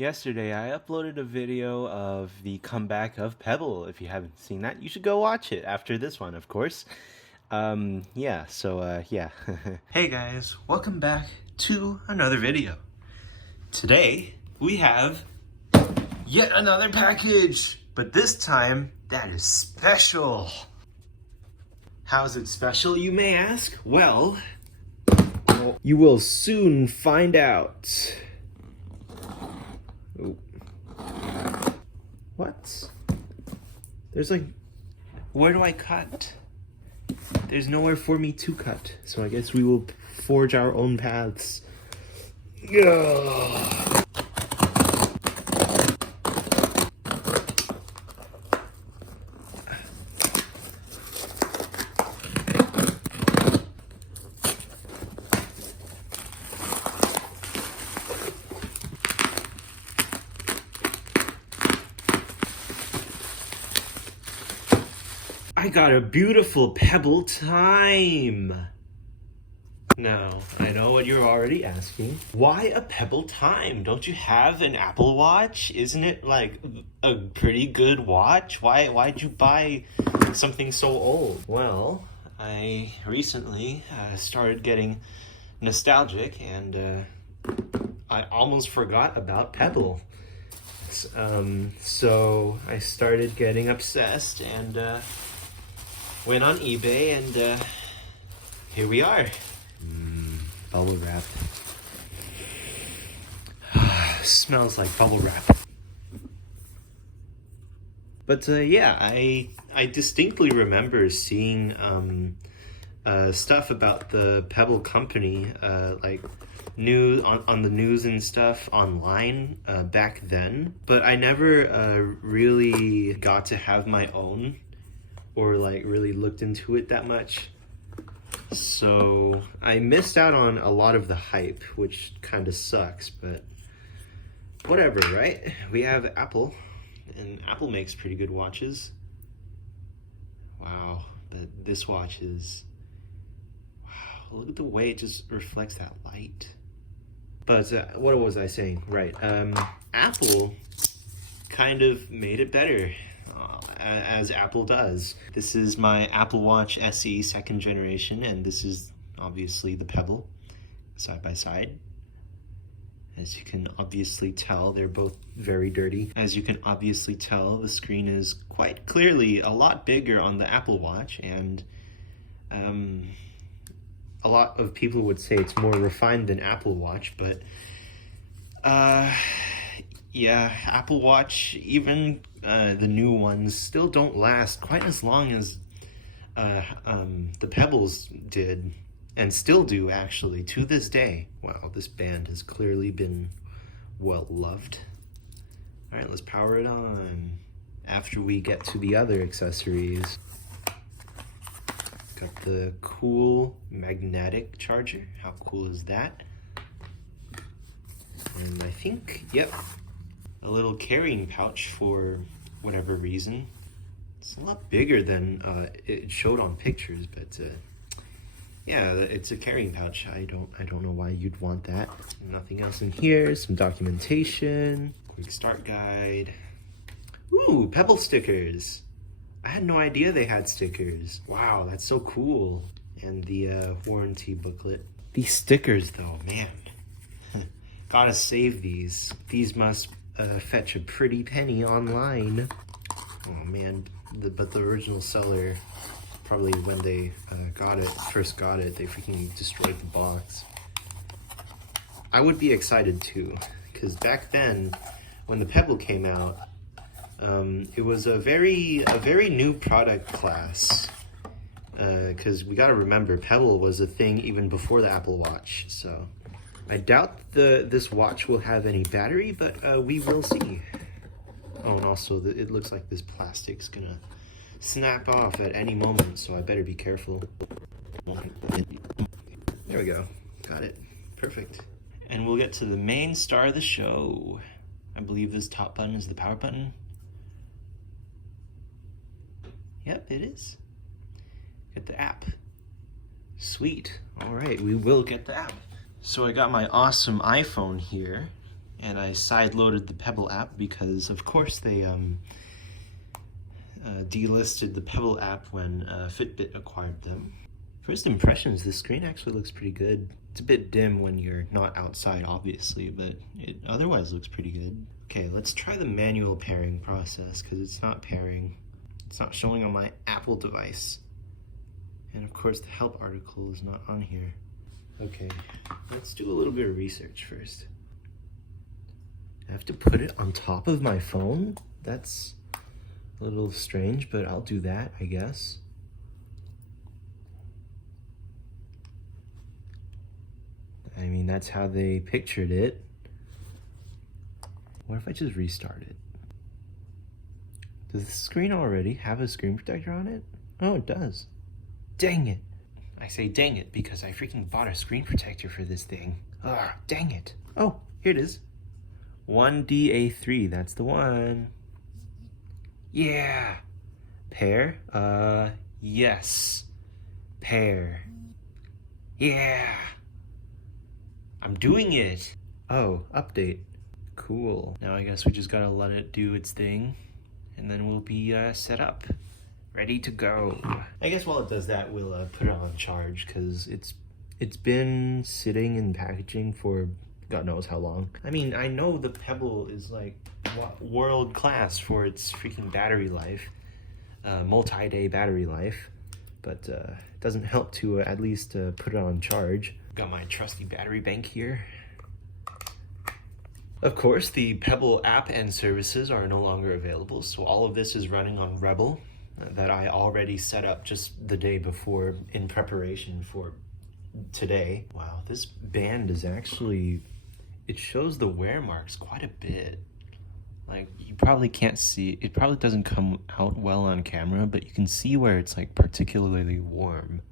Yesterday, I uploaded a video of the comeback of Pebble. If you haven't seen that, you should go watch it after this one, of course. Yeah. Hey guys, welcome back to another video. Today, we have yet another package, but this time, that is special. How's it special, you may ask? Well, you will soon find out. Oh. What? There's like, where do I cut? There's nowhere for me to cut, so I guess we will forge our own paths. Ugh. I got a beautiful Pebble Time. Now, I know what you're already asking. Why a Pebble Time? Don't you have an Apple Watch? Isn't it like a pretty good watch? Why'd you buy something so old? Well, I recently started getting nostalgic and I almost forgot about Pebble. So I started getting obsessed and went on eBay and here we are. Bubble wrap. Smells like bubble wrap. But yeah, I distinctly remember seeing stuff about the Pebble company, like news on the news and stuff online back then. But I never really got to have my own, or like really looked into it that much. So I missed out on a lot of the hype, which kind of sucks, but whatever, right? We have Apple, and Apple makes pretty good watches. Wow, but this watch is, wow, look at the way it just reflects that light. But what was I saying? Right, Apple kind of made it better. As Apple does. This is my Apple Watch SE 2nd generation, and this is obviously the Pebble, side by side. As you can obviously tell, they're both very dirty. As you can obviously tell, the screen is quite clearly a lot bigger on the Apple Watch, and a lot of people would say it's more refined than Apple Watch, but yeah, Apple Watch, even the new ones, still don't last quite as long as the Pebbles did, and still do actually, to this day. Wow, this band has clearly been well loved. All right, let's power it on after we get to the other accessories. Got the cool magnetic charger. How cool is that? And I think, yep, a little carrying pouch for whatever reason. It's a lot bigger than it showed on pictures, but yeah, it's a carrying pouch. I don't know why you'd want that. Nothing else in here. Some documentation, quick start guide. Ooh, Pebble stickers. I had no idea they had stickers. Wow, that's so cool. And the warranty booklet. These stickers though, man. Gotta save these. These must fetch a pretty penny online. Oh man, but the original seller, probably when they first got it, they freaking destroyed the box. I would be excited too, because back then, when the Pebble came out, it was a very new product class. Because we gotta remember, Pebble was a thing even before the Apple Watch, so I doubt this watch will have any battery, but we will see. Oh, and also it looks like this plastic's gonna snap off at any moment, so I better be careful. There we go, got it, perfect. And we'll get to the main star of the show. I believe this top button is the power button. Yep, it is. Get the app. Sweet. All right, we will get the app. So I got my awesome iPhone here, And I side-loaded the Pebble app because, of course, they delisted the Pebble app when Fitbit acquired them. First impressions, the screen actually looks pretty good. It's a bit dim when you're not outside, obviously, but it otherwise looks pretty good. Okay, let's try the manual pairing process because it's not pairing. It's not showing on my Apple device. And of course, the help article is not on here. Okay, let's do a little bit of research first. I have to put it on top of my phone? That's a little strange, but I'll do that, I guess. I mean, that's how they pictured it. What if I just restart it? Does the screen already have a screen protector on it? Oh, it does. Dang it. I say dang it because I freaking bought a screen protector for this thing. Ah, dang it. Oh, here it is. 1DA3, that's the one. Yeah. Pair? Yes. Pair. Yeah. I'm doing it. Oh, update. Cool. Now I guess we just gotta let it do its thing, and then we'll be set up. Ready to go. I guess while it does that, we'll put it on charge, because it's been sitting in packaging for God knows how long. I mean, I know the Pebble is like world class for its freaking battery life, multi-day battery life, but it doesn't help to at least put it on charge. Got my trusty battery bank here. Of course, the Pebble app and services are no longer available, so all of this is running on Rebel that I already set up just the day before in preparation for today. Wow, this band is actually, it shows the wear marks quite a bit. Like, you probably can't see, it probably doesn't come out well on camera, but you can see where it's like particularly worn,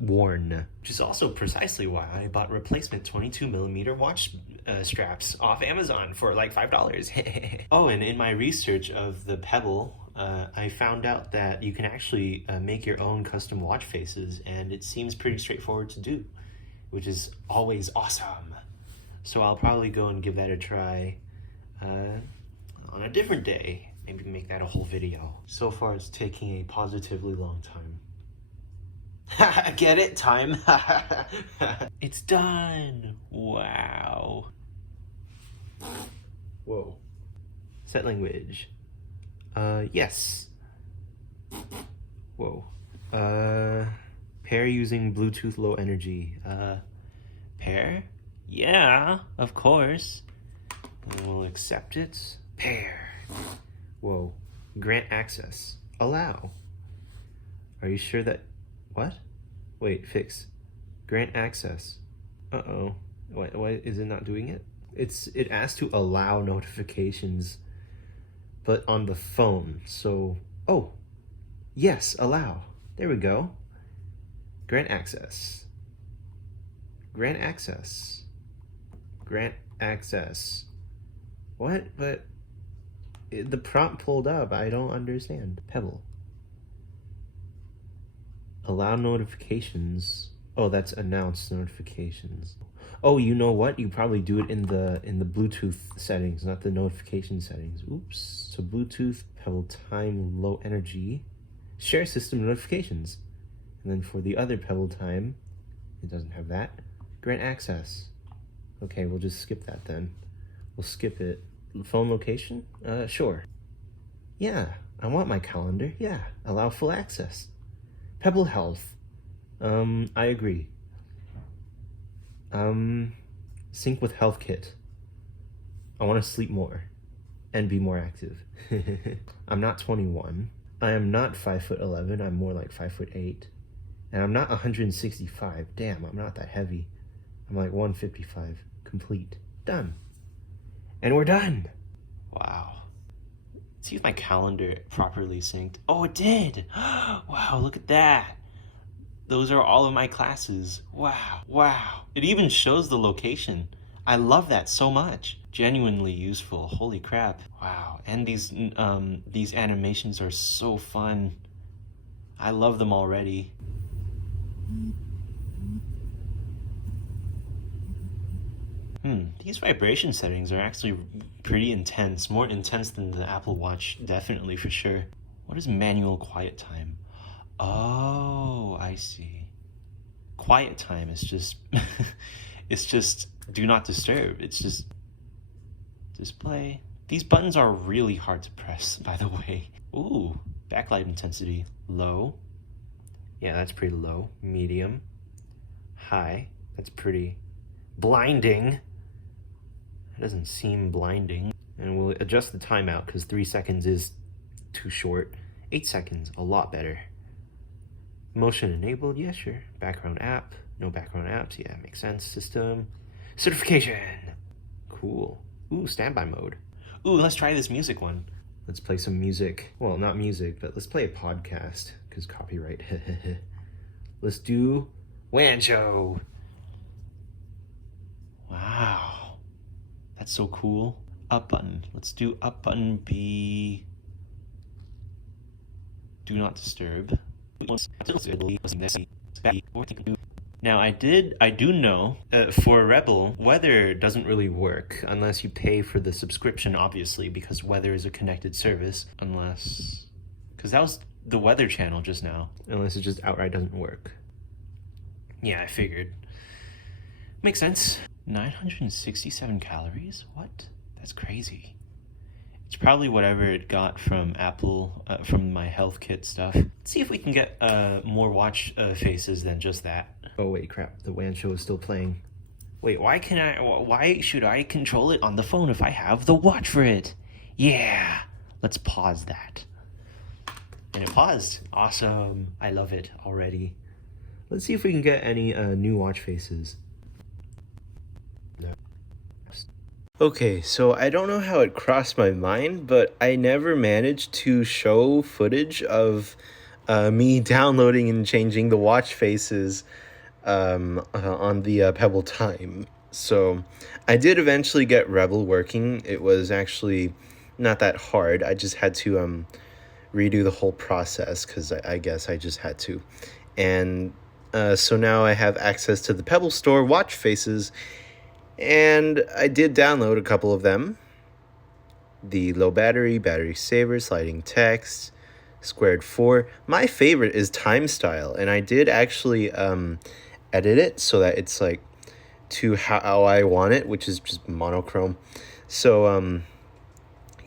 which is also precisely why I bought replacement 22mm watch straps off Amazon for like $5. Oh, and in my research of the Pebble, I found out that you can actually make your own custom watch faces, and it seems pretty straightforward to do, which is always awesome. So I'll probably go and give that a try on a different day. Maybe make that a whole video. So far, it's taking a positively long time. Get it? Time? It's done! Wow. Whoa. Set language. Yes. Whoa. Pair using Bluetooth low energy. Pair? Yeah, of course. We'll accept it. Pair. Whoa. Grant access. Allow. Are you sure that... What? Wait, fix. Grant access. Uh-oh. Why is it not doing it? It asks to allow notifications, but on the phone. So, oh, yes, allow. There we go. Grant access. Grant access. Grant access. What? But the prompt pulled up. I don't understand. Pebble. Allow notifications. Oh, that's announced notifications. Oh, you know what? You probably do it in the Bluetooth settings, not the notification settings. Oops. So Bluetooth, Pebble Time, low energy, share system notifications. And then for the other Pebble Time, it doesn't have that. Grant access. Okay, we'll just skip that then. We'll skip it. Phone location? Sure. Yeah, I want my calendar. Yeah, allow full access. Pebble Health. I agree. Sync with Health Kit. I want to sleep more and be more active. I'm not 21. I am not 5'11". I'm more like 5'8". And I'm not 165. Damn, I'm not that heavy. I'm like 155. Complete. Done. And we're done. Wow. Let's see if my calendar properly synced. Oh, it did. Wow, look at that. Those are all of my classes. Wow, wow. It even shows the location. I love that so much. Genuinely useful. Holy crap. Wow. And these animations are so fun. I love them already. These vibration settings are actually pretty intense, more intense than the Apple Watch, definitely, for sure. What is manual quiet time? Oh, I see. Quiet time is just, it's just do not disturb. It's just display. These buttons are really hard to press, by the way. Ooh, backlight intensity, low. Yeah, that's pretty low. Medium. High. That's pretty blinding. It doesn't seem blinding. And we'll adjust the timeout because 3 seconds is too short. 8 seconds, a lot better. Motion enabled, yeah, sure. Background app, no background apps, yeah, makes sense. System, certification. Cool. Ooh, standby mode. Ooh, let's try this music one. Let's play some music. Well, not music, but let's play a podcast, because copyright. Let's do Wancho. Wow. That's so cool. Up button. Let's do up button B. Do not disturb. Now I do know for Rebel, weather doesn't really work unless you pay for the subscription, obviously, because weather is a connected service. Because that was the weather channel just now. Unless it just outright doesn't work. Yeah, I figured. Makes sense. 967 calories? What? That's crazy. It's probably whatever it got from Apple, from my health kit stuff. Let's see if we can get more watch faces than just that. Oh wait, crap, the WAN show is still playing. Wait, why should I control it on the phone if I have the watch for it? Yeah, let's pause that. And it paused. Awesome, I love it already. Let's see if we can get any new watch faces. Okay, so I don't know how it crossed my mind, but I never managed to show footage of me downloading and changing the watch faces on the Pebble Time. So I did eventually get Rebel working. It was actually not that hard. I just had to redo the whole process because I guess I just had to. And so now I have access to the Pebble Store watch faces. And I did download a couple of them. The low battery, battery saver, sliding text, squared 4. My favorite is time style, and I did actually edit it so that it's like to how I want it, which is just monochrome. So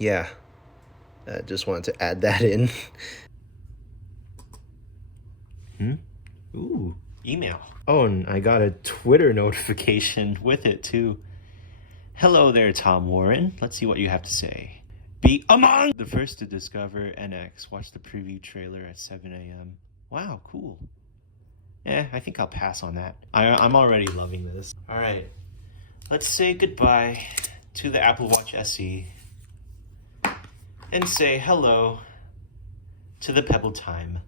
yeah, I just wanted to add that in. Ooh, email. Oh, and I got a Twitter notification with it, too. Hello there, Tom Warren. Let's see what you have to say. Be among the first to discover NX. Watch the preview trailer at 7 a.m. Wow, cool. I think I'll pass on that. I'm already loving this. All right, let's say goodbye to the Apple Watch SE and say hello to the Pebble Time.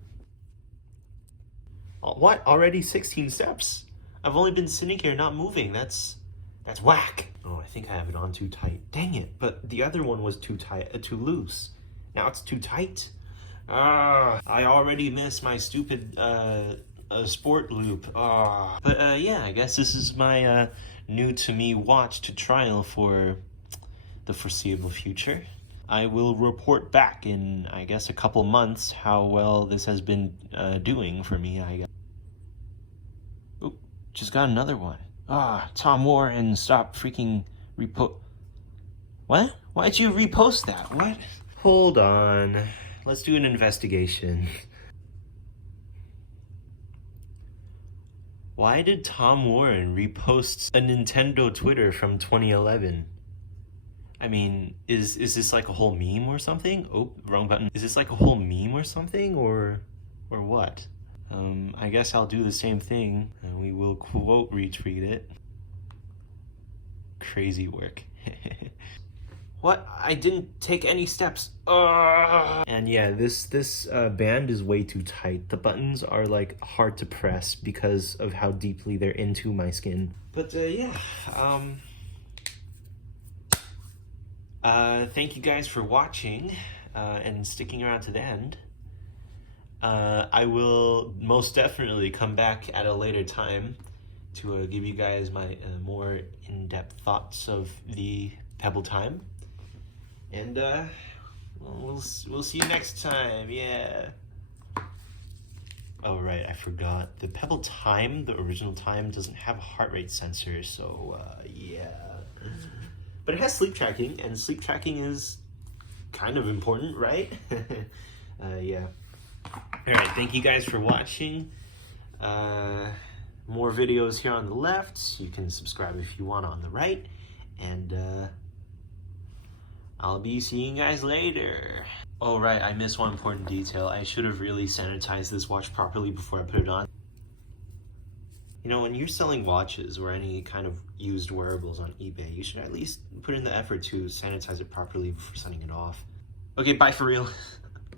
What? Already 16 steps? I've only been sitting here not moving. That's whack. Oh, I think I have it on too tight. Dang it. But the other one was too tight, too loose. Now it's too tight. I already missed my stupid sport loop. But yeah, I guess this is my new to me watch to trial for the foreseeable future. I will report back in, I guess, a couple months how well this has been doing for me, I guess. Oop, just got another one. Tom Warren, stop freaking What? Why'd you repost that? What? Hold on. Let's do an investigation. Why did Tom Warren repost a Nintendo Twitter from 2011? I mean, is this like a whole meme or something? Oh, wrong button. Is this like a whole meme or something, or what? I guess I'll do the same thing, and we will quote retweet it. Crazy work. What? I didn't take any steps. And yeah, this band is way too tight. The buttons are like hard to press because of how deeply they're into my skin. But yeah, thank you guys for watching and sticking around to the end. I will most definitely come back at a later time to give you guys my more in-depth thoughts of the Pebble Time. And we'll see you next time. Yeah. Oh right, I forgot. The Pebble Time, the original time, doesn't have a heart rate sensor, so yeah. But it has sleep tracking, and sleep tracking is kind of important, right? Yeah. Alright, thank you guys for watching. More videos here on the left. You can subscribe if you want on the right. And I'll be seeing you guys later. Oh right, I missed one important detail. I should have really sanitized this watch properly before I put it on. You know, when you're selling watches or any kind of used wearables on eBay, you should at least put in the effort to sanitize it properly before sending it off. Okay, bye for real.